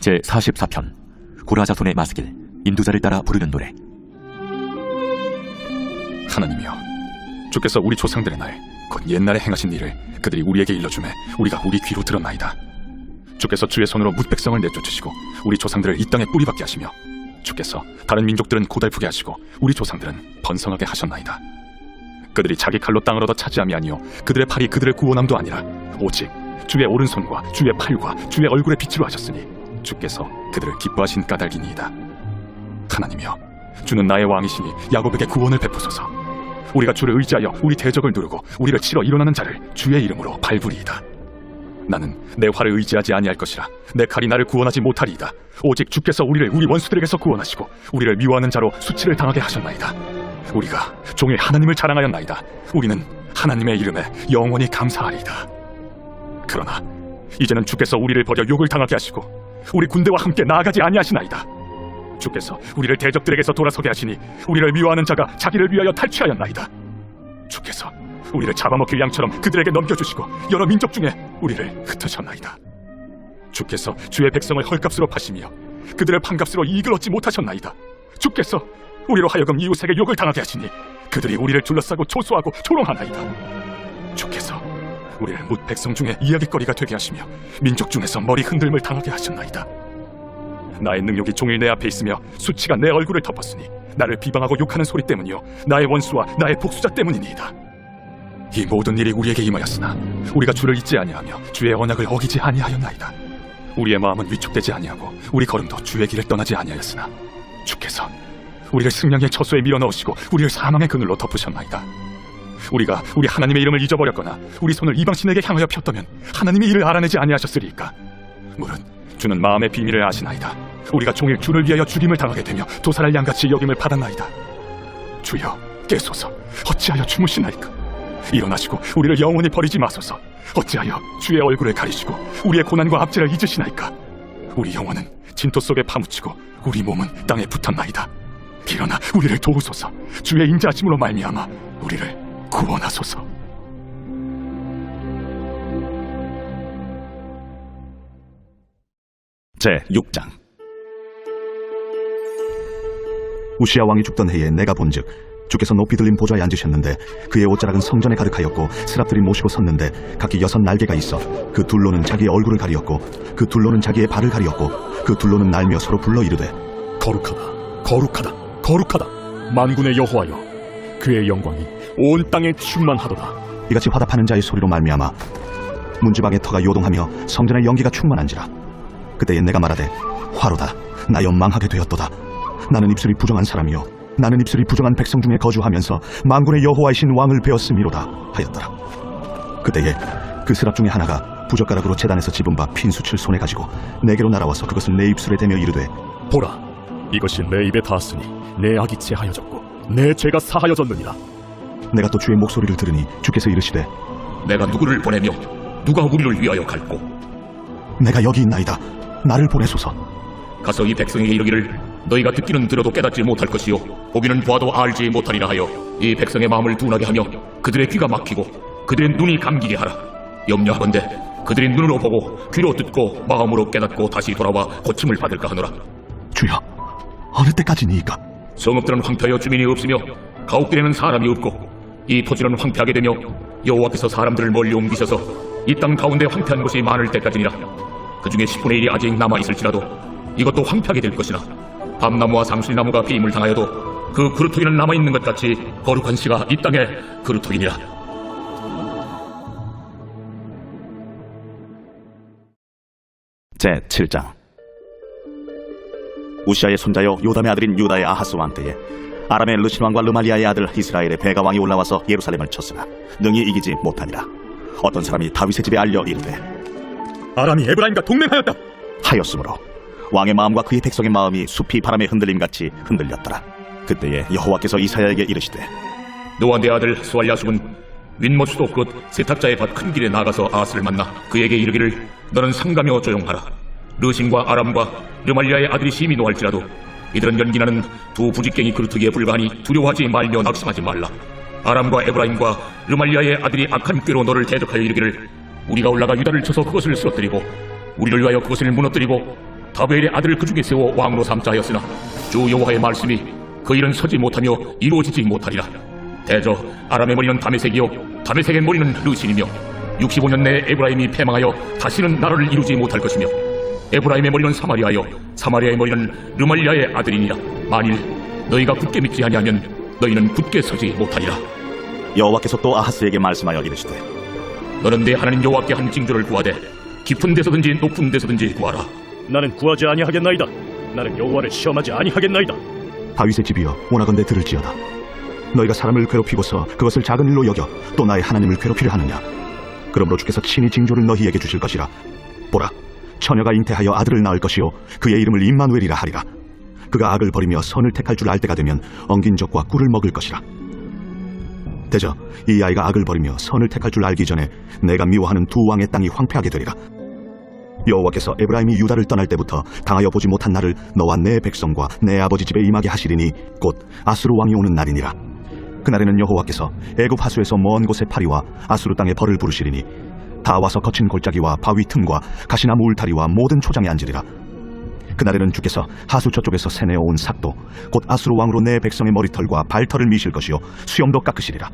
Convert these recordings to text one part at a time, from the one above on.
제44편 고라 자손의 마스길 인도자를 따라 부르는 노래. 하나님이여, 주께서 우리 조상들의 날 곧 옛날에 행하신 일을 그들이 우리에게 일러주매 우리가 우리 귀로 들었나이다. 주께서 주의 손으로 뭇 백성을 내쫓으시고 우리 조상들을 이 땅에 뿌리박게 하시며 주께서 다른 민족들은 고달프게 하시고 우리 조상들은 번성하게 하셨나이다. 그들이 자기 칼로 땅을 얻어 차지함이 아니요 그들의 팔이 그들을 구원함도 아니라 오직 주의 오른손과 주의 팔과 주의 얼굴의 빛으로 하셨으니 주께서 그들을 기뻐하신 까닭이니이다. 하나님이여, 주는 나의 왕이시니 야곱에게 구원을 베푸소서. 우리가 주를 의지하여 우리 대적을 누르고 우리를 치러 일어나는 자를 주의 이름으로 밟으리이다. 나는 내 활을 의지하지 아니할 것이라 내 칼이 나를 구원하지 못하리이다. 오직 주께서 우리를 우리 원수들에게서 구원하시고 우리를 미워하는 자로 수치를 당하게 하셨나이다. 우리가 종일 하나님을 자랑하였나이다. 우리는 하나님의 이름에 영원히 감사하리이다. 그러나 이제는 주께서 우리를 버려 욕을 당하게 하시고 우리 군대와 함께 나아가지 아니하시나이다. 주께서 우리를 대적들에게서 돌아서게 하시니 우리를 미워하는 자가 자기를 위하여 탈취하였나이다. 주께서 우리를 잡아먹힐 양처럼 그들에게 넘겨주시고 여러 민족 중에 우리를 흩으셨나이다. 주께서 주의 백성을 헐값으로 파시며 그들을 판값으로 이익을 얻지 못하셨나이다. 주께서 우리로 하여금 이웃에게 욕을 당하게 하시니 그들이 우리를 둘러싸고 초소하고 조롱하나이다. 주께서 우리를 뭇 백성 중에 이야깃거리가 되게 하시며 민족 중에서 머리 흔들림을 당하게 하셨나이다. 나의 능력이 종일 내 앞에 있으며 수치가 내 얼굴을 덮었으니 나를 비방하고 욕하는 소리 때문이요 나의 원수와 나의 복수자 때문이니이다. 이 모든 일이 우리에게 임하였으나 우리가 주를 잊지 아니하며 주의 언약을 어기지 아니하였나이다. 우리의 마음은 위축되지 아니하고 우리 걸음도 주의 길을 떠나지 아니하였으나 주께서 우리를 승량의 처소에 밀어넣으시고 우리를 사망의 그늘로 덮으셨나이다. 우리가 우리 하나님의 이름을 잊어버렸거나 우리 손을 이방신에게 향하여 폈다면 하나님이 이를 알아내지 아니하셨으리이까. 물은 주는 마음의 비밀을 아시나이다. 우리가 종일 주를 위하여 죽임을 당하게 되며 도살할 양같이 여김을 받았나이다. 주여 깨소서. 어찌하여 주무시나이까. 일어나시고 우리를 영원히 버리지 마소서. 어찌하여 주의 얼굴을 가리시고 우리의 고난과 압제를 잊으시나이까. 우리 영혼은 진토 속에 파묻히고 우리 몸은 땅에 붙었나이다. 일어나 우리를 도우소서. 주의 인자하심으로 말미암아 우리를 구원하소서. 제6장. 우시야 왕이 죽던 해에 내가 본즉 주께서 높이 들린 보좌에 앉으셨는데 그의 옷자락은 성전에 가득하였고 스랍들이 모시고 섰는데 각기 6 날개가 있어 그 둘로는 자기의 얼굴을 가리었고 그 둘로는 자기의 발을 가리었고 그 둘로는 날며 서로 불러 이르되 거룩하다, 거룩하다, 거룩하다. 만군의 여호와여, 그의 영광이 온 땅에 충만하도다. 이같이 화답하는 자의 소리로 말미암아 문지방의 터가 요동하며 성전의 연기가 충만한지라. 그때에 내가 말하되 화로다, 나여 망하게 되었도다. 나는 입술이 부정한 사람이요 나는 입술이 부정한 백성 중에 거주하면서 만군의 여호와이신 왕을 베었음이로다 하였더라. 그때에 그 스랍 중에 하나가 부젓가락으로 제단에서 집은 바 핀수칠 손에 가지고 내게로 날아와서 그것을 내 입술에 대며 이르되 보라, 이것이 내 입에 닿았으니 내 악이 제하여졌고 내 죄가 사하여졌느니라. 내가 또 주의 목소리를 들으니 주께서 이르시되 내가 누구를 보내며 누가 우리를 위하여 갈꼬. 내가 여기 있나이다. 나를 보내소서. 가서 이 백성에게 이르기를 너희가 듣기는 들어도 깨닫지 못할 것이요 보기는 보아도 알지 못하리라 하여 이 백성의 마음을 둔하게 하며 그들의 귀가 막히고 그들의 눈이 감기게 하라. 염려하건대 그들이 눈으로 보고 귀로 듣고 마음으로 깨닫고 다시 돌아와 고침을 받을까 하노라. 주여, 어느 때까지니이까? 성읍들은 황폐하여 주민이 없으며 가옥들에는 사람이 없고 이 토지는 황폐하게 되며 여호와께서 사람들을 멀리 옮기셔서 이 땅 가운데 황폐한 것이 많을 때까지니라. 그 중에 10분의 1이 아직 남아있을지라도 이것도 황폐하게 될 것이나 밤나무와 상술나무가 비임을 당하여도 그 그루터기는 남아있는 것 같이 거룩한 씨가 이 땅의 그루터기니라. 제7장. 우시아의 손자요 요담의 아들인 유다의 아하스 왕 때에 아람의 르신 왕과 르말리아의 아들 이스라엘의 베가 왕이 올라와서 예루살렘을 쳤으나 능히 이기지 못하니라. 어떤 사람이 다윗의 집에 알려 이르되 아람이 에브라임과 동맹하였다 하였으므로 왕의 마음과 그의 백성의 마음이 숲이 바람에 흔들림같이 흔들렸더라. 그때에 여호와께서 이사야에게 이르시되 너와 내 아들 스왈야숲은 윗모수도 끝 세탁자의 밭 큰 길에 나가서 아하스를 만나 그에게 이르기를 너는 상가며 조용하라. 르신과 아람과 르말리아의 아들이 심히 노할지라도 이들은 연기나는 두 부직갱이 그루터기에 불과하니 두려워하지 말며 낙심하지 말라. 아람과 에브라임과 르말리아의 아들이 악한 꾀로 너를 대적하여 이르기를 우리가 올라가 유다를 쳐서 그것을 쓰러뜨리고 우리를 위하여 그것을 무너뜨리고 가브엘의 아들을 그 중에 세워 왕으로 삼자 하였으나 주 여호와의 말씀이 그 일은 서지 못하며 이루어지지 못하리라. 대저 아람의 머리는 다메섹이요 다메섹의 머리는 르신이며 65년 내에 에브라임이 패망하여 다시는 나라를 이루지 못할 것이며 에브라임의 머리는 사마리아요 사마리아의 머리는 르말리아의 아들이니라. 만일 너희가 굳게 믿지 아니하면 너희는 굳게 서지 못하리라. 여호와께서 또 아하스에게 말씀하여 이르시되 너는 내 하나님 여호와께 한 징조를 구하되 깊은 데서든지 높은 데서든지 구하라. 나는 구하지 아니하겠나이다. 나는 여호와를 시험하지 아니하겠나이다. 다윗의 집이여 원하건대 들을지어다. 너희가 사람을 괴롭히고서 그것을 작은 일로 여겨 또 나의 하나님을 괴롭히려 하느냐. 그러므로 주께서 친히 징조를 너희에게 주실 것이라. 보라, 처녀가 잉태하여 아들을 낳을 것이요 그의 이름을 임마누엘이라 하리라. 그가 악을 버리며 선을 택할 줄 알 때가 되면 엉긴 젖과 꿀을 먹을 것이라. 대저 이 아이가 악을 버리며 선을 택할 줄 알기 전에 내가 미워하는 두 왕의 땅이 황폐하게 되리라. 여호와께서 에브라임이 유다를 떠날 때부터 당하여 보지 못한 날을 너와 내 백성과 내 아버지 집에 임하게 하시리니 곧 아수르 왕이 오는 날이니라. 그날에는 여호와께서 애굽 하수에서 먼 곳의 파리와 아수르 땅에 벌을 부르시리니 다 와서 거친 골짜기와 바위 틈과 가시나무 울타리와 모든 초장에 앉으리라. 그날에는 주께서 하수 저쪽에서 새내어 온 삭도 곧 아수르 왕으로 내 백성의 머리털과 발털을 미실 것이요 수염도 깎으시리라.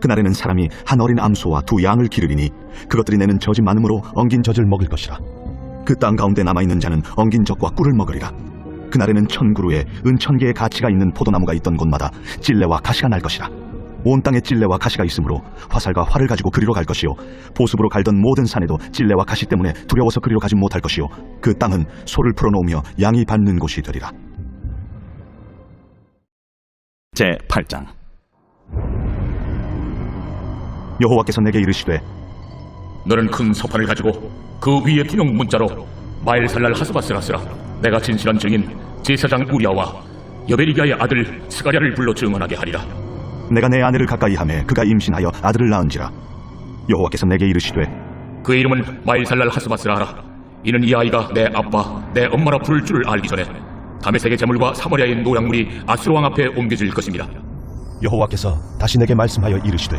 그날에는 사람이 한 어린 암소와 두 양을 기르리니 그것들이 내는 젖이 많으므로 엉긴 젖을 먹을 것이라. 그 땅 가운데 남아있는 자는 엉긴 젖과 꿀을 먹으리라. 그날에는 1000그루에 은 1000개의 가치가 있는 포도나무가 있던 곳마다 찔레와 가시가 날 것이라. 온 땅에 찔레와 가시가 있으므로 화살과 활을 가지고 그리러 갈 것이요 보습으로 갈던 모든 산에도 찔레와 가시 때문에 두려워서 그리러 가지 못할 것이요 그 땅은 소를 풀어놓으며 양이 밟는 곳이 되리라. 제8장 여호와께서 내게 이르시되 너는 큰 서판을 가지고 그 위에 투명 문자로 마엘살랄 하스바스라 쓰라. 내가 진실한 증인 제사장 우리아와 여베리기아의 아들 스가랴를 불러 증언하게 하리라. 내가 내 아내를 가까이 하매 그가 임신하여 아들을 낳은지라. 여호와께서 내게 이르시되 그의 이름은 마엘살랄 하스바스라 하라. 이는 이 아이가 내 아빠 내 엄마라 부를 줄을 알기 전에 다메섹의 재물과 사마리아의 노량물이 아수르 왕 앞에 옮겨질 것입니다. 여호와께서 다시 내게 말씀하여 이르시되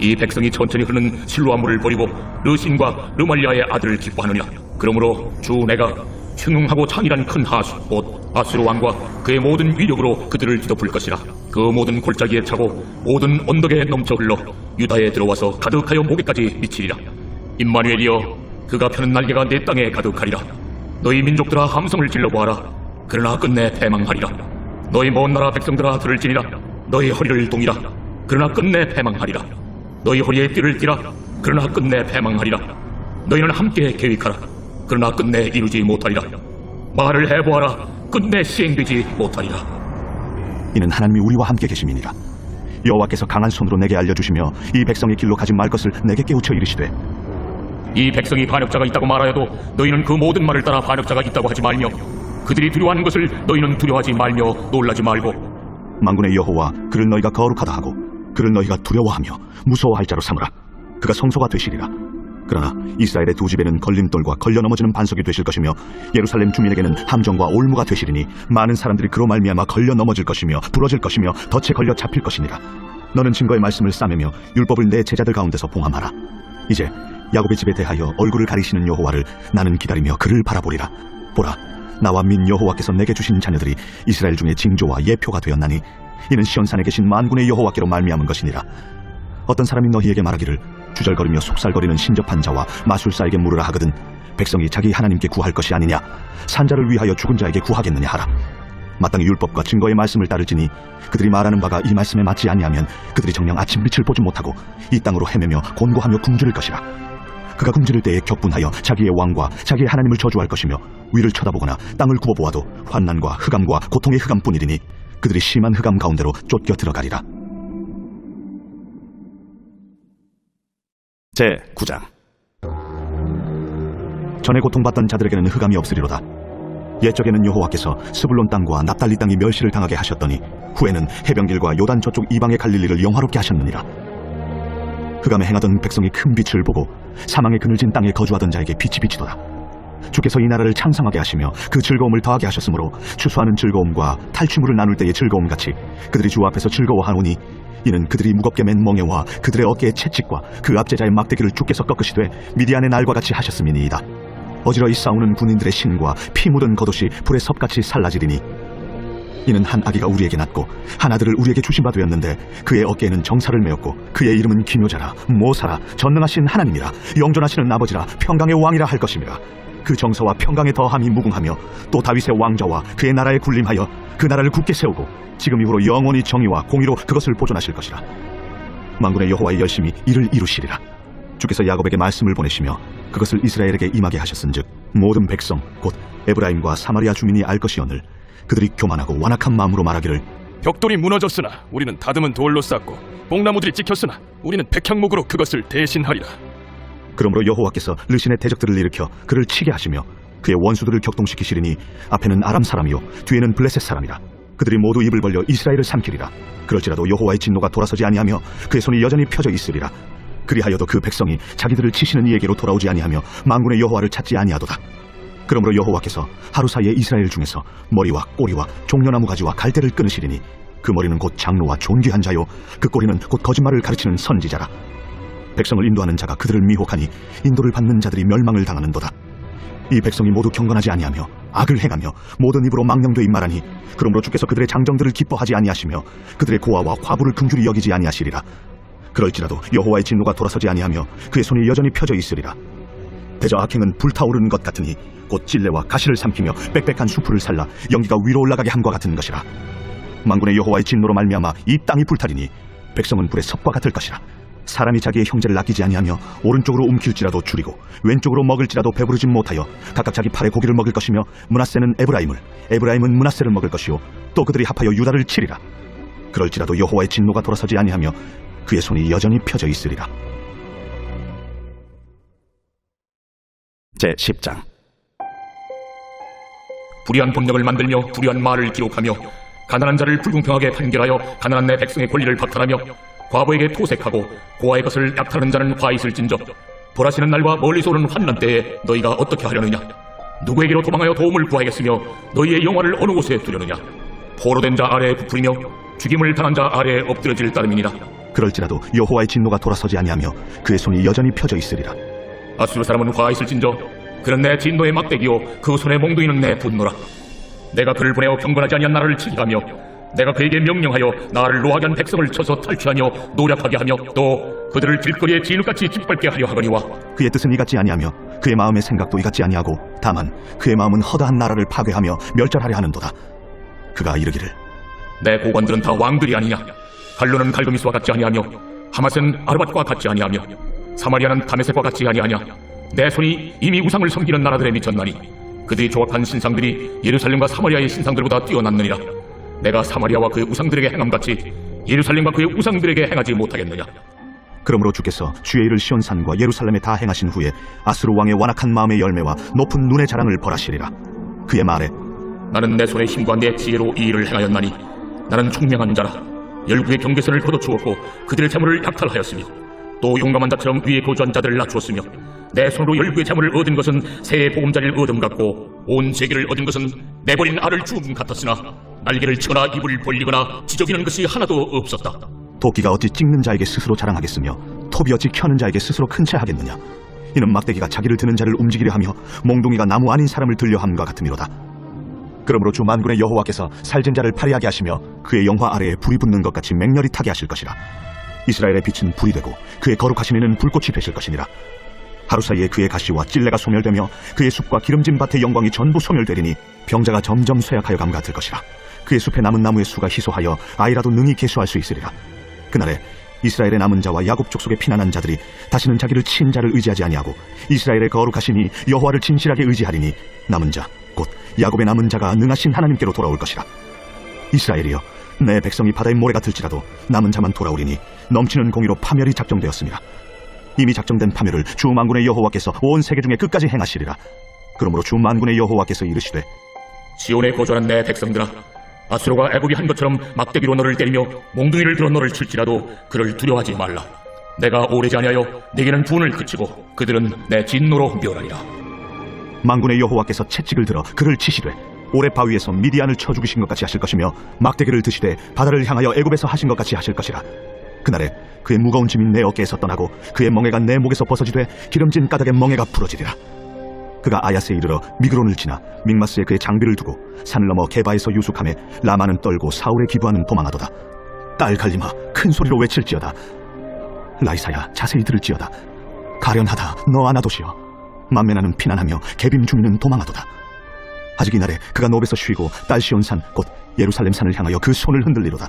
이 백성이 천천히 흐르는 실로암물을 버리고 르신과 르말리아의 아들을 기뻐하느냐. 그러므로 주 내가 흉흉하고 창이란 큰 하수 곧 아수르 왕과 그의 모든 위력으로 그들을 뒤덮을 것이라. 그 모든 골짜기에 차고 모든 언덕에 넘쳐 흘러 유다에 들어와서 가득하여 목에까지 미치리라. 임마누엘이여 그가 펴는 날개가 내 땅에 가득하리라. 너희 민족들아 함성을 질러보아라. 그러나 끝내 패망하리라. 너희 먼 나라 백성들아 들을지니라. 너희 허리를 동이라. 그러나 끝내 패망하리라. 너희 허리에 띠를 띠라. 그러나 끝내 패망하리라. 너희는 함께 계획하라. 그러나 끝내 이루지 못하리라. 말을 해보아라. 끝내 시행되지 못하리라. 이는 하나님이 우리와 함께 계심이니라. 여호와께서 강한 손으로 내게 알려주시며 이 백성의 길로 가지 말 것을 내게 깨우쳐 이르시되 이 백성이 반역자가 있다고 말하여도 너희는 그 모든 말을 따라 반역자가 있다고 하지 말며 그들이 두려워하는 것을 너희는 두려워하지 말며 놀라지 말고 만군의 여호와 그를 너희가 거룩하다 하고 그를 너희가 두려워하며 무서워할 자로 삼으라. 그가 성소가 되시리라. 그러나 이스라엘의 두 집에는 걸림돌과 걸려 넘어지는 반석이 되실 것이며 예루살렘 주민에게는 함정과 올무가 되시리니 많은 사람들이 그로 말미암아 걸려 넘어질 것이며 부러질 것이며 덫에 걸려 잡힐 것이니라. 너는 증거의 말씀을 싸매며 율법을 내 제자들 가운데서 봉함하라. 이제 야곱의 집에 대하여 얼굴을 가리시는 여호와를 나는 기다리며 그를 바라보리라. 보라, 나와 민 여호와께서 내게 주신 자녀들이 이스라엘 중에 징조와 예표가 되었나니 이는 시온산에 계신 만군의 여호와께로 말미암은 것이니라. 어떤 사람이 너희에게 말하기를 주절거리며 속살거리는 신접한 자와 마술사에게 물으라 하거든 백성이 자기 하나님께 구할 것이 아니냐 산자를 위하여 죽은 자에게 구하겠느냐 하라. 마땅히 율법과 증거의 말씀을 따를지니 그들이 말하는 바가 이 말씀에 맞지 아니하면 그들이 정녕 아침 빛을 보지 못하고 이 땅으로 헤매며 곤고하며 굶주릴 것이라. 그가 굶주릴 때에 격분하여 자기의 왕과 자기의 하나님을 저주할 것이며 위를 쳐다보거나 땅을 굽어보아도 환난과 흑암과 고통의 흑암뿐이리니 그들이 심한 흑암 가운데로 쫓겨 들어가리라. 제9장 전에 고통받던 자들에게는 흑암이 없으리로다. 옛적에는 여호와께서 스불론 땅과 납달리 땅이 멸시를 당하게 하셨더니 후에는 해변길과 요단 저쪽 이방의 갈릴리를 영화롭게 하셨느니라. 흑암에 행하던 백성이 큰 빛을 보고 사망의 그늘진 땅에 거주하던 자에게 빛이 비치도다. 주께서 이 나라를 창성하게 하시며 그 즐거움을 더하게 하셨으므로 추수하는 즐거움과 탈취물을 나눌 때의 즐거움같이 그들이 주 앞에서 즐거워하오니 이는 그들이 무겁게 맨 멍에와 그들의 어깨의 채찍과 그 압제자의 막대기를 주께서 꺾으시되 미디안의 날과 같이 하셨음이니이다. 어지러이 싸우는 군인들의 신과 피 묻은 겉옷이 불에 섭같이 살라지리니 이는 한 아기가 우리에게 낳고 한 아들을 우리에게 주신 바 되었는데 그의 어깨에는 정사를 메었고 그의 이름은 기묘자라 모사라 전능하신 하나님이라 영존하시는 아버지라 평강의 왕이라 할 것임이라. 그 정서와 평강의 더함이 무궁하며 또 다윗의 왕좌와 그의 나라에 군림하여 그 나라를 굳게 세우고 지금 이후로 영원히 정의와 공의로 그것을 보존하실 것이라. 만군의 여호와의 열심히 이를 이루시리라. 주께서 야곱에게 말씀을 보내시며 그것을 이스라엘에게 임하게 하셨은즉 모든 백성 곧 에브라임과 사마리아 주민이 알 것이오늘 그들이 교만하고 완악한 마음으로 말하기를 벽돌이 무너졌으나 우리는 다듬은 돌로 쌓고 뽕나무들이 찍혔으나 우리는 백향목으로 그것을 대신하리라. 그러므로 여호와께서 르신의 대적들을 일으켜 그를 치게 하시며 그의 원수들을 격동시키시리니 앞에는 아람 사람이요 뒤에는 블레셋 사람이라. 그들이 모두 입을 벌려 이스라엘을 삼키리라. 그럴지라도 여호와의 진노가 돌아서지 아니하며 그의 손이 여전히 펴져 있으리라. 그리하여도 그 백성이 자기들을 치시는 이에게로 돌아오지 아니하며 만군의 여호와를 찾지 아니하도다. 그러므로 여호와께서 하루 사이에 이스라엘 중에서 머리와 꼬리와 종려나무 가지와 갈대를 끊으시리니 그 머리는 곧 장로와 존귀한 자요 그 꼬리는 곧 거짓말을 가르치는 선지자라. 백성을 인도하는 자가 그들을 미혹하니 인도를 받는 자들이 멸망을 당하는도다. 이 백성이 모두 경건하지 아니하며 악을 행하며 모든 입으로 망령되이 말하니 그러므로 주께서 그들의 장정들을 기뻐하지 아니하시며 그들의 고아와 과부를 긍휼히 여기지 아니하시리라. 그럴지라도 여호와의 진노가 돌아서지 아니하며 그의 손이 여전히 펴져 있으리라. 대저 악행은 불타오르는 것 같으니 곧 찔레와 가시를 삼키며 빽빽한 수풀을 살라 연기가 위로 올라가게 함과 같은 것이라. 만군의 여호와의 진노로 말미암아 이 땅이 불타리니 백성은 불의 섭과 같을 것이라. 사람이 자기의 형제를 아끼지 아니하며 오른쪽으로 움킬지라도 줄이고 왼쪽으로 먹을지라도 배부르지 못하여 각각 자기 팔의 고기를 먹을 것이며 므낫세는 에브라임을 에브라임은 므낫세를 먹을 것이요 또 그들이 합하여 유다를 치리라. 그럴지라도 여호와의 진노가 돌아서지 아니하며 그의 손이 여전히 펴져 있으리라. 제10장. 불의한 법령을 만들며 불의한 말을 기록하며 가난한 자를 불공평하게 판결하여 가난한 내 백성의 권리를 박탈하며 과부에게 토색하고 고아의 것을 약탈하는 자는 화 있을진저 벌하시는 날과 멀리서 오는 환난 때에 너희가 어떻게 하려느냐? 누구에게로 도망하여 도움을 구하겠으며 너희의 영화를 어느 곳에 두려느냐? 포로된 자 아래에 부풀리며 죽임을 당한 자 아래에 엎드려질 따름이니라. 그럴지라도 여호와의 진노가 돌아서지 아니하며 그의 손이 여전히 펴져 있으리라. 아수르 사람은 화 있을진저 그는 내 진노의 막대기요 그 손에 몽둥이는 내 분노라. 내가 그를 보내어 경건하지 아니한 나라를 치게 하며 내가 그에게 명령하여 나를 노하게 한 백성을 쳐서 탈취하며 노략하게 하며 또 그들을 길거리에 진흙같이 짓밟게 하려 하거니와 그의 뜻은 이같지 아니하며 그의 마음의 생각도 이같지 아니하고 다만 그의 마음은 허다한 나라를 파괴하며 멸절하려 하는도다. 그가 이르기를 내 고관들은 다 왕들이 아니냐? 갈로는 갈도미스와 같지 아니하며 하맛은 아르밧과 같지 아니하며 사마리아는 다메섹과 같지 아니하냐? 내 손이 이미 우상을 섬기는 나라들에 미쳤나니 그들이 조각한 신상들이 예루살렘과 사마리아의 신상들보다 뛰어났느니라. 내가 사마리아와 그의 우상들에게 행함같이 예루살렘과 그의 우상들에게 행하지 못하겠느냐? 그러므로 주께서 주의 일을 시온산과 예루살렘에 다 행하신 후에 아수르 왕의 완악한 마음의 열매와 높은 눈의 자랑을 벌하시리라. 그의 말에 나는 내 손의 힘과 내 지혜로 이 일을 행하였나니 나는 총명한 자라. 열국의 경계선을 걷어주었고 그들의 재물을 약탈하였으며 또 용감한 자처럼 위에 거주한 자들을 낮추었으며 내 손으로 열국의 재물을 얻은 것은 새의 보금자리를 얻음 같고 온 세계를 얻은 것은 내버린 알을 주음 같았으나 날개를 치거나 입을 벌리거나 지저귀는 것이 하나도 없었다. 도끼가 어찌 찍는 자에게 스스로 자랑하겠으며 톱이 어찌 켜는 자에게 스스로 큰 채 하겠느냐? 이는 막대기가 자기를 드는 자를 움직이려 하며 몽둥이가 나무 아닌 사람을 들려 함과 같음이로다. 그러므로 주 만군의 여호와께서 살진 자를 파리하게 하시며 그의 영화 아래에 불이 붙는 것 같이 맹렬히 타게 하실 것이라. 이스라엘의 빛은 불이 되고 그의 거룩하신 이는 불꽃이 되실 것이니라. 하루 사이에 그의 가시와 찔레가 소멸되며 그의 숲과 기름진 밭의 영광이 전부 소멸되리니 병자가 점점 쇠약하여 감 같을 것이라. 그의 숲에 남은 나무의 수가 희소하여 아이라도 능히 계수할 수 있으리라. 그날에 이스라엘의 남은 자와 야곱 족속에 피난한 자들이 다시는 자기를 친 자를 의지하지 아니하고 이스라엘의 거룩하시니 여호와를 진실하게 의지하리니 남은 자 곧 야곱의 남은 자가 능하신 하나님께로 돌아올 것이라. 이스라엘이여 내 백성이 바다의 모래 같을지라도 남은 자만 돌아오리니 넘치는 공의로 파멸이 작정되었습니다. 이미 작정된 파멸을 주 만군의 여호와께서 온 세계 중에 끝까지 행하시리라. 그러므로 주 만군의 여호와께서 이르시되 시온에 거주하는 내 백성들아 아수르가 애굽이 한 것처럼 막대기로 너를 때리며 몽둥이를 들어 너를 칠지라도 그를 두려워하지 말라. 내가 오래지 아니하여 네게는 분을 그치고 그들은 내 진노로 멸하리라. 만군의 여호와께서 채찍을 들어 그를 치시되 오래 바위에서 미디안을 쳐 죽이신 것 같이 하실 것이며 막대기를 드시되 바다를 향하여 애굽에서 하신 것 같이 하실 것이라. 그날에 그의 무거운 짐이 내 어깨에서 떠나고 그의 멍에가 내 목에서 벗어지되 기름진 가닥의 멍에가 부러지리라. 그가 아야스에 이르러 미그론을 지나 믹마스에 그의 장비를 두고 산을 넘어 게바에서 유숙함에 라마는 떨고 사울의 기부하는 도망하도다. 딸 갈림아 큰 소리로 외칠지어다. 라이사야 자세히 들을지어다. 가련하다 너 아나도시여. 만메나는 피난하며 게빔 주민은 도망하도다. 아직 이날에 그가 노베서 쉬고 딸 시온산 곧 예루살렘 산을 향하여 그 손을 흔들리로다.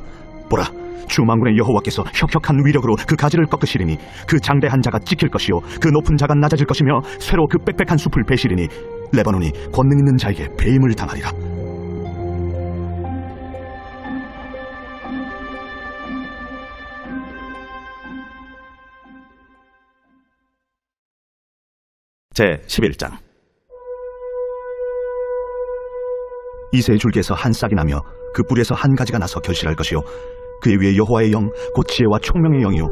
보라 주 만군의 여호와께서 혁혁한 위력으로 그 가지를 꺾으시리니 그 장대한 자가 찍힐 것이요 그 높은 자가 낮아질 것이며 쇠로 그 빽빽한 숲을 베시리니 레바논이 권능 있는 자에게 배임을 당하리라. 제 11장. 이새의 줄기에서 한 싹이 나며 그 뿌리에서 한 가지가 나서 결실할 것이요 그의 위에 여호와의 영 곧 지혜와 총명의 영이요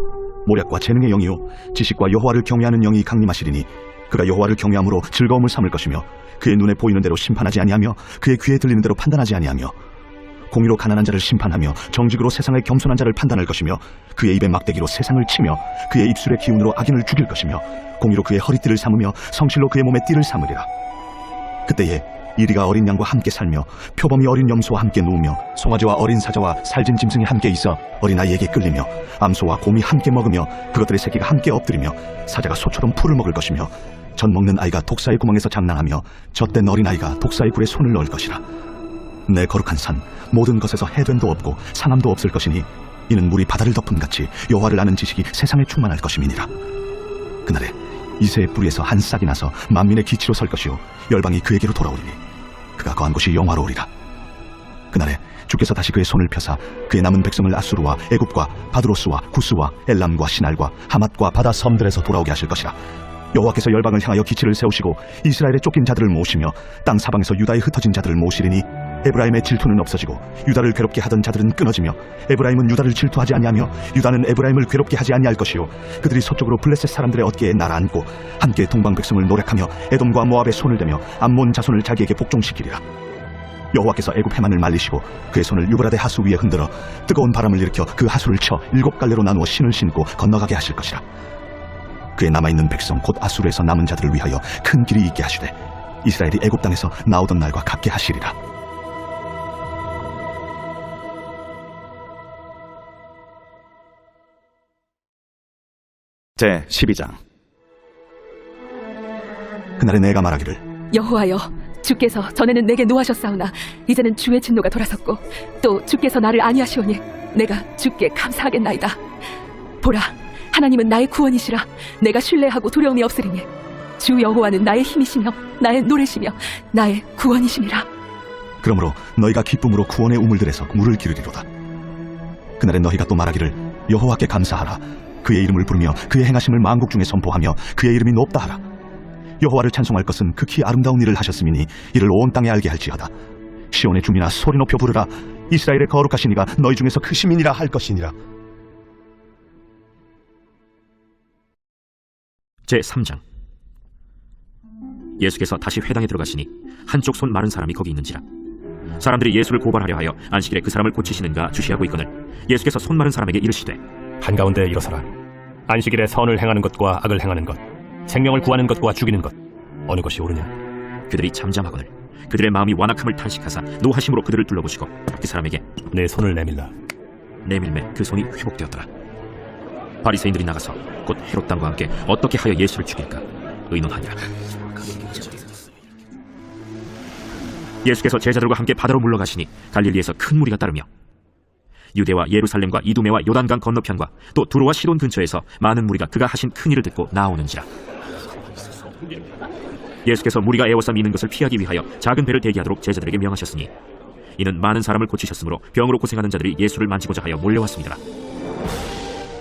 모략과 재능의 영이요 지식과 여호와를 경외하는 영이 강림하시리니 그가 여호와를 경외함으로 즐거움을 삼을 것이며 그의 눈에 보이는 대로 심판하지 아니하며 그의 귀에 들리는 대로 판단하지 아니하며 공의로 가난한 자를 심판하며 정직으로 세상의 겸손한 자를 판단할 것이며 그의 입에 막대기로 세상을 치며 그의 입술의 기운으로 악인을 죽일 것이며 공의로 그의 허리띠를 삼으며 성실로 그의 몸에 띠를 삼으리라. 그때에 이리가 어린 양과 함께 살며 표범이 어린 염소와 함께 누우며 송아지와 어린 사자와 살진 짐승이 함께 있어 어린아이에게 끌리며 암소와 곰이 함께 먹으며 그것들의 새끼가 함께 엎드리며 사자가 소처럼 풀을 먹을 것이며 젖 먹는 아이가 독사의 구멍에서 장난하며 젖된 어린아이가 독사의 굴에 손을 넣을 것이라. 내 거룩한 산 모든 것에서 해됨도 없고 상함도 없을 것이니 이는 물이 바다를 덮음같이 여호와를 아는 지식이 세상에 충만할 것임이니라. 그날에 이새의 뿌리에서 한 싹이 나서 만민의 기치로 설 것이요 열방이 그에게로 돌아오리니 그가 거한 곳이 영화로우리라. 그날에 주께서 다시 그의 손을 펴사 그의 남은 백성을 아수르와 애굽과 바드로스와 구스와 엘람과 시날과 하맛과 바다 섬들에서 돌아오게 하실 것이라. 여호와께서 열방을 향하여 기치를 세우시고 이스라엘의 쫓긴 자들을 모으시며 땅 사방에서 유다에 흩어진 자들을 모으시리니 에브라임의 질투는 없어지고 유다를 괴롭게 하던 자들은 끊어지며 에브라임은 유다를 질투하지 아니하며 유다는 에브라임을 괴롭게 하지 아니할 것이요 그들이 서쪽으로 블레셋 사람들의 어깨에 날아앉고 함께 동방 백성을 노력하며 에돔과 모압의 손을 대며 암몬 자손을 자기에게 복종시키리라. 여호와께서 애굽 해만을 말리시고 그의 손을 유브라데 하수 위에 흔들어 뜨거운 바람을 일으켜 그 하수를 쳐 7갈래로 나누어 신을 신고 건너가게 하실 것이라. 그의 남아있는 백성 곧 아수르에서 남은 자들을 위하여 큰 길이 있게 하시되 이스라엘이 애굽 땅에서 나오던 날과 같게 하시리라. 제 12장. 그날에 내가 말하기를 여호와여 주께서 전에는 내게 노하셨사오나 이제는 주의 진노가 돌아섰고 또 주께서 나를 아니하시오니 내가 주께 감사하겠나이다. 보라 하나님은 나의 구원이시라. 내가 신뢰하고 두려움이 없으리니 주 여호와는 나의 힘이시며 나의 노래시며 나의 구원이심이라. 그러므로 너희가 기쁨으로 구원의 우물들에서 물을 기르리로다. 그날에 너희가 또 말하기를 여호와께 감사하라. 그의 이름을 부르며 그의 행하심을 만국 중에 선포하며 그의 이름이 높다 하라. 여호와를 찬송할 것은 극히 아름다운 일을 하셨음이니 이를 온 땅에 알게 할지어다. 시온의 주민아 소리 높여 부르라. 이스라엘의 거룩하신 이가 너희 중에서 크심이니라 할 것이니라. 제3장. 예수께서 다시 회당에 들어가시니 한쪽 손 마른 사람이 거기 있는지라. 사람들이 예수를 고발하려 하여 안식일에 그 사람을 고치시는가 주시하고 있거늘 예수께서 손 마른 사람에게 이르시되 한가운데 일어서라. 안식일에 선을 행하는 것과 악을 행하는 것, 생명을 구하는 것과 죽이는 것, 어느 것이 옳으냐? 그들이 잠잠하거늘 그들의 마음이 완악함을 탄식하사 노하심으로 그들을 둘러보시고 그 사람에게 내 손을 내밀라. 내밀매 그 손이 회복되었더라. 바리새인들이 나가서 곧 헤롯 당과 함께 어떻게 하여 예수를 죽일까 의논하니라. 예수께서 제자들과 함께 바다로 물러가시니 갈릴리에서 큰 무리가 따르며 유대와 예루살렘과 이두메와 요단강 건너편과 또 두로와 시돈 근처에서 많은 무리가 그가 하신 큰 일을 듣고 나오는지라. 예수께서 무리가 애워싸 미는 것을 피하기 위하여 작은 배를 대기하도록 제자들에게 명하셨으니 이는 많은 사람을 고치셨으므로 병으로 고생하는 자들이 예수를 만지고자 하여 몰려왔습니다.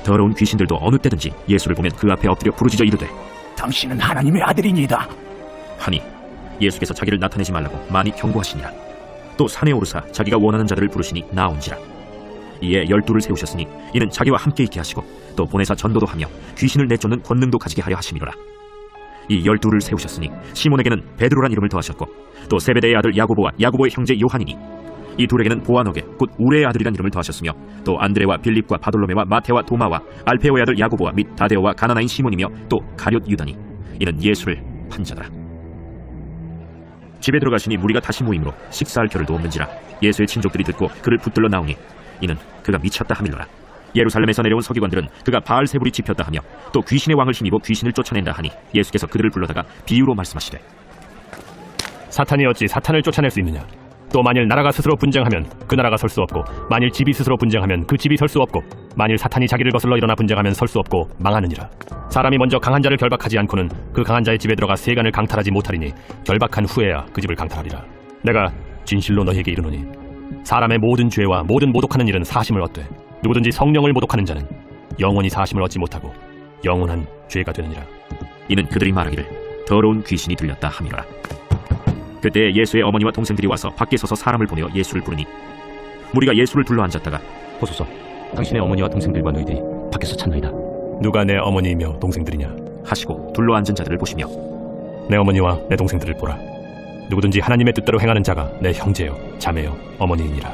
더러운 귀신들도 어느 때든지 예수를 보면 그 앞에 엎드려 부르짖어 이르되 당신은 하나님의 아들이니이다 하니 예수께서 자기를 나타내지 말라고 많이 경고하시니라. 또 산에 오르사 자기가 원하는 자들을 부르시니 나온지라. 이에 12를 세우셨으니 이는 자기와 함께 있게 하시고 또 보내사 전도도 하며 귀신을 내쫓는 권능도 가지게 하려 하심이로라. 이 12를 세우셨으니 시몬에게는 베드로란 이름을 더하셨고 또 세베대의 아들 야고보와 야고보의 형제 요한이니 이 둘에게는 보아너게 곧 우레의 아들이란 이름을 더하셨으며 또 안드레와 빌립과 바돌로메와 마테와 도마와 알페오의 아들 야고보와 및 다데오와 가나나인 시몬이며 또 가룟 유다니 이는 예수를 판 자더라. 집에 들어가시니 무리가 다시 모임으로 식사할 겨를도 없는지라 예수의 친족들이 듣고 그를 붙들러 나오니 이는 그가 미쳤다 하밀러라. 예루살렘에서 내려온 서기관들은 그가 바알세불이 집혔다 하며 또 귀신의 왕을 힘입어 귀신을 쫓아낸다 하니 예수께서 그들을 불러다가 비유로 말씀하시되 사탄이 어찌 사탄을 쫓아낼 수 있느냐? 또 만일 나라가 스스로 분쟁하면 그 나라가 설 수 없고, 만일 집이 스스로 분쟁하면 그 집이 설 수 없고, 만일 사탄이 자기를 거슬러 일어나 분쟁하면 설 수 없고 망하느니라. 사람이 먼저 강한 자를 결박하지 않고는 그 강한 자의 집에 들어가 세간을 강탈하지 못하리니 결박한 후에야 그 집을 강탈하리라. 내가 진실로 너희에게 이르노니 사람의 모든 죄와 모든 모독하는 일은 사심을 얻되 누구든지 성령을 모독하는 자는 영원히 사심을 얻지 못하고 영원한 죄가 되느니라. 이는 그들이 말하기를 더러운 귀신이 들렸다 함이라. 그때 예수의 어머니와 동생들이 와서 밖에 서서 사람을 보내어 예수를 부르니 무리가 예수를 둘러 앉았다가 보소서, 당신의 어머니와 동생들과 너희들이 밖에서 찾나이다. 누가 내 어머니이며 동생들이냐? 하시고 둘러 앉은 자들을 보시며 내 어머니와 내 동생들을 보라. 누구든지 하나님의 뜻대로 행하는 자가 내 형제요 자매요 어머니이니라.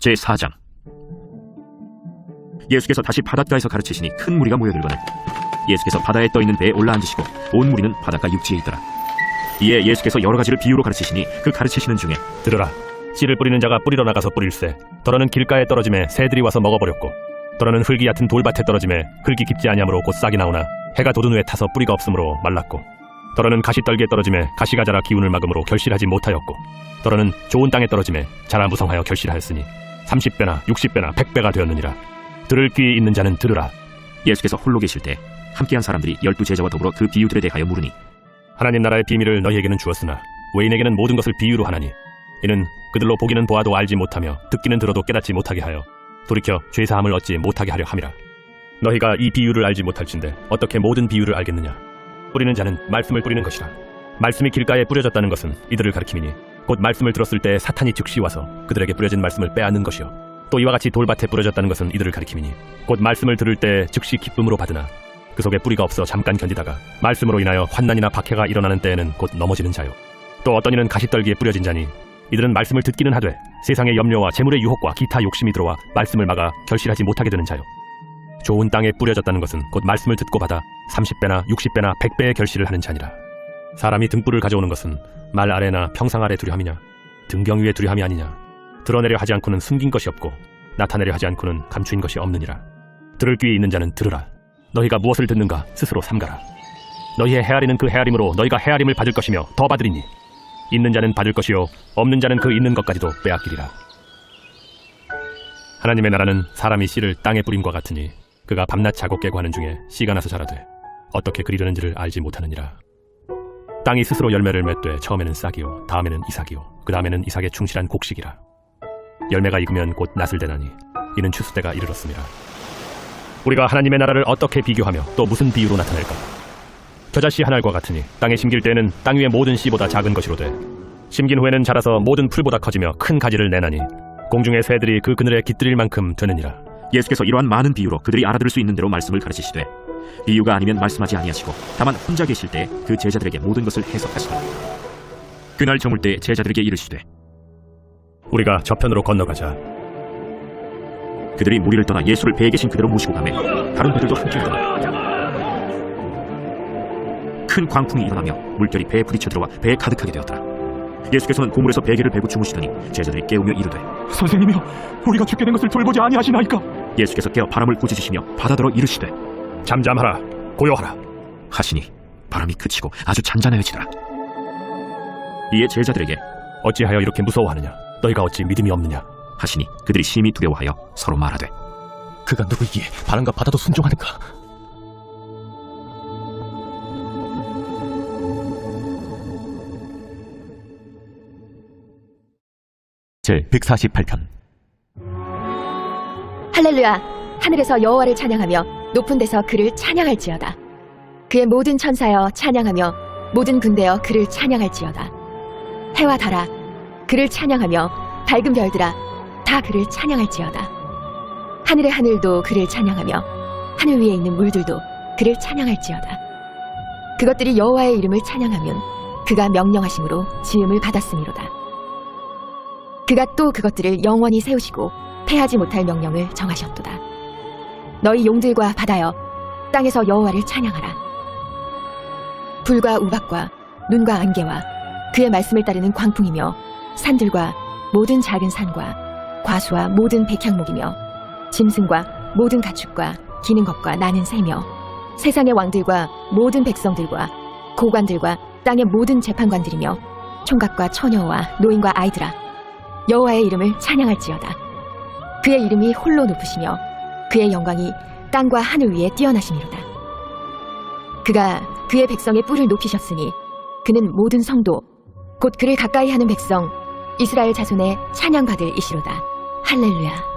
제4장. 예수께서 다시 바닷가에서 가르치시니 큰 무리가 모여들거늘 예수께서 바다에 떠있는 배에 올라앉으시고 온 무리는 바닷가 육지에 있더라. 이에 예수께서 여러 가지를 비유로 가르치시니 그 가르치시는 중에 들으라. 씨를 뿌리는 자가 뿌리러 나가서 뿌릴새 더러는 길가에 떨어짐에 새들이 와서 먹어버렸고, 더러는 흙이 얕은 돌밭에 떨어짐에 흙이 깊지 아니하므로 곧 싹이 나오나 해가 돋은 후에 타서 뿌리가 없으므로 말랐고, 더러는 가시떨기에 떨어짐에 가시가 자라 기운을 막음으로 결실하지 못하였고, 더러는 좋은 땅에 떨어짐에 자라 무성하여 결실하였으니 30배나 60배나 100배가 되었느니라. 들을 귀 있는 자는 들으라. 예수께서 홀로 계실 때 함께한 사람들이 12제자와 더불어 그 비유들에 대하여 물으니 하나님 나라의 비밀을 너희에게는 주었으나 외인에게는 모든 것을 비유로 하나니 이는 그들로 보기는 보아도 알지 못하며 듣기는 들어도 깨닫지 못하게 하여 돌이켜 죄사함을 얻지 못하게 하려 함이라. 너희가 이 비유를 알지 못할진대 어떻게 모든 비유를 알겠느냐? 뿌리는 자는 말씀을 뿌리는 것이라. 말씀이 길가에 뿌려졌다는 것은 이들을 가리킴이니 곧 말씀을 들었을 때 사탄이 즉시 와서 그들에게 뿌려진 말씀을 빼앗는 것이요, 또 이와 같이 돌밭에 뿌려졌다는 것은 이들을 가리킴이니 곧 말씀을 들을 때 즉시 기쁨으로 받으나 그 속에 뿌리가 없어 잠깐 견디다가 말씀으로 인하여 환난이나 박해가 일어나는 때에는 곧 넘어지는 자요. 또 어떤 이는 가시떨기에 뿌려진 자니 이들은 말씀을 듣기는 하되 세상의 염려와 재물의 유혹과 기타 욕심이 들어와 말씀을 막아 결실하지 못하게 되는 자요. 좋은 땅에 뿌려졌다는 것은 곧 말씀을 듣고 받아 30배나 60배나 100배의 결실을 하는 자니라. 사람이 등불을 가져오는 것은 말 아래나 평상 아래 두려 함이냐? 등경 위에 두려 함이 아니냐? 드러내려 하지 않고는 숨긴 것이 없고 나타내려 하지 않고는 감추인 것이 없느니라. 들을 귀에 있는 자는 들으라. 너희가 무엇을 듣는가 스스로 삼가라. 너희의 헤아리는 그 헤아림으로 너희가 헤아림을 받을 것이며 더 받으리니 있는 자는 받을 것이요 없는 자는 그 있는 것까지도 빼앗기리라. 하나님의 나라는 사람이 씨를 땅에 뿌림과 같으니 그가 밤낮 자고 깨고 하는 중에 씨가 나서 자라되 어떻게 그리려는지를 알지 못하느니라. 땅이 스스로 열매를 맺되 처음에는 싹이요 다음에는 이삭이요 그 다음에는 이삭의 충실한 곡식이라. 열매가 익으면 곧 낫을 대나니 이는 추수 때가 이르렀습니다. 우리가 하나님의 나라를 어떻게 비교하며 또 무슨 비유로 나타낼까? 겨자씨 한 알과 같으니 땅에 심길 때에는 땅 위의 모든 씨보다 작은 것이로되 심긴 후에는 자라서 모든 풀보다 커지며 큰 가지를 내나니 공중의 새들이 그 그늘에 깃들일 만큼 되느니라. 예수께서 이러한 많은 비유로 그들이 알아들을 수 있는 대로 말씀을 가르치시되 비유가 아니면 말씀하지 아니하시고 다만 혼자 계실 때 그 제자들에게 모든 것을 해석하시더라. 그날 저물 때 제자들에게 이르시되 우리가 저편으로 건너가자. 그들이 무리를 떠나 예수를 배에 계신 그대로 모시고 가매 다른 배들도 함께 떠나 큰 광풍이 일어나며 물결이 배에 부딪혀 들어와 배에 가득하게 되었더라. 예수께서는 고물에서 베개를 베고 주무시더니 제자들이 깨우며 이르되 선생님이여, 우리가 죽게 된 것을 돌보지 아니하시나이까? 예수께서 깨어 바람을 꾸짖으시며 바다더러 이르시되 잠잠하라 고요하라 하시니 바람이 그치고 아주 잔잔해지더라. 이에 제자들에게 어찌하여 이렇게 무서워하느냐? 너희가 어찌 믿음이 없느냐? 하시니 그들이 심히 두려워하여 서로 말하되 그가 누구이기에 바람과 바다도 순종하는가? 제148편. 할렐루야. 하늘에서 여호와를 찬양하며 높은 데서 그를 찬양할지어다. 그의 모든 천사여 찬양하며 모든 군대여 그를 찬양할지어다. 해와 달아 그를 찬양하며 밝은 별들아 다 그를 찬양할지어다. 하늘의 하늘도 그를 찬양하며 하늘 위에 있는 물들도 그를 찬양할지어다. 그것들이 여호와의 이름을 찬양하면 그가 명령하심으로 지음을 받았음이로다. 그가 또 그것들을 영원히 세우시고 패하지 못할 명령을 정하셨도다. 너희 용들과 바다여 땅에서 여호와를 찬양하라. 불과 우박과 눈과 안개와 그의 말씀을 따르는 광풍이며 산들과 모든 작은 산과 과수와 모든 백향목이며 짐승과 모든 가축과 기는 것과 나는 새며 세상의 왕들과 모든 백성들과 고관들과 땅의 모든 재판관들이며 총각과 처녀와 노인과 아이들아 여호와의 이름을 찬양할지어다. 그의 이름이 홀로 높으시며 그의 영광이 땅과 하늘 위에 뛰어나심이로다. 그가 그의 백성의 뿔을 높이셨으니 그는 모든 성도 곧 그를 가까이 하는 백성 이스라엘 자손의 찬양받을 이시로다. 할렐루야.